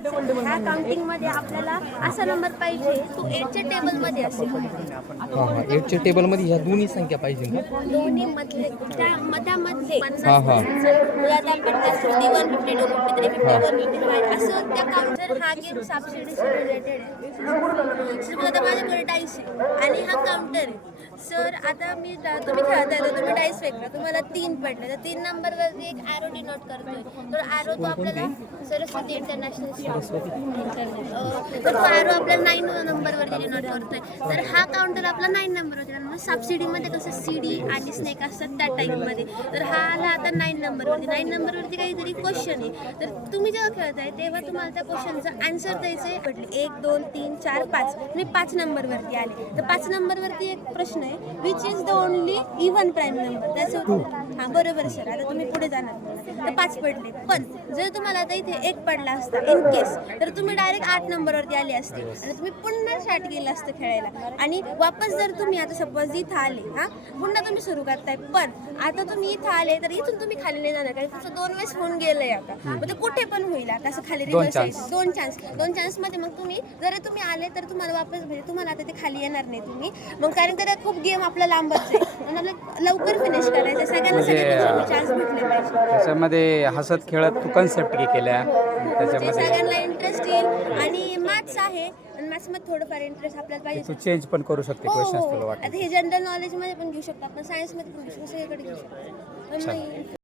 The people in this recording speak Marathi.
ह्या काउंटिंग मध्ये आपल्याला असा नंबर पाहिजे तो 8च्या टेबल मध्ये असेल. हां हां 8च्या टेबलमध्ये ह्या दोन्ही संख्या पाहिजे का? दोन्ही मधले त्या मध्यामधले हां हां म्हणजे आता आपण 51, 52, 53, 51, 55 असं त्या काउंटर हा गेम सबसिडीशी रिलेटेड आहे. समजा आता माझ्याकडे डाईस आहे आणि हा काउंटर आहे. सर आता तुम्ही खेळताय तर तुम्ही डाईस फेकला, तुम्हाला 3 पडले तर 3 नंबरवरती एक ॲरो डिनोट करतोय. तर ॲरो तो आपल्याला सरस्वती इंटरनॅशनल तर तो ॲरो आपल्याला 9 नंबरवरती डिनोट करतोय. तर हा काउंटर आपला 9 नंबरवरती. मग सबसिडीमध्ये कसं सीडी आणि स्नेक असतात त्या टाईपमध्ये. तर हा आला आता 9 नंबरवरती. 9 नंबरवरती काहीतरी क्वेश्चन आहे. तर तुम्ही जेव्हा खेळताय तेव्हा तुम्हाला त्या क्वेश्चनचा आन्सर द्यायचं आहे. 1 2 3 4 5 मी 5 नंबरवरती आले. तर 5 नंबरवरती एक प्रश्न आहे, which is the only even prime number. त्याचं हां बरोबर सर. आता तुम्ही पुढे जाणार तर 5 पडले. पण जर तुम्हाला आता इथे 1 पडला असता इन केस, तर तुम्ही डायरेक्ट 8 नंबरवरती आले असते आणि तुम्ही पुन्हा स्टार्ट केलं असतं खेळायला. आणि वापस जर तुम्ही आता सपोज इथं आले हां पुन्हा तुम्ही सुरू करताय, पण आता तुम्ही इथं आले तर इथून तुम्ही खाली नाही जाणार कारण तुमचं 2 वेळेस होऊन गेलंय. आता मग ते कुठे पण होईल. आता असं खाली रिव्हर्स आहे. 2 चान्समध्ये मग तुम्ही जर तुम्ही आले तर तुम्हाला वापस म्हणजे तुम्हाला आता ते खाली येणार नाही तुम्ही. मग कारण का खूप गेम आपला लांबच आहे आणि आपल्याला लवकर फिनिश करायचं. सगळ्यांना चान्स भेटले पाहिजे. त्याच्यामध्ये हसत खेळत तू कन्सेप्ट केल्या त्याच्यामध्ये सगळ्यांना इंटरेस्ट येईल. आणि मॅथ्स आहे आणि मॅथ्समध्ये थोडंफार इंटरेस्ट आपल्याला पाहिजे. तू चेंज पण करू शकते क्वेश्चन्स तुला वाटतं. आता हे जनरल नॉलेजमध्ये पण घेऊ शकतो आपण, सायन्समध्ये पण घेऊ शकतो, सगळीकडे घेऊ शकतो.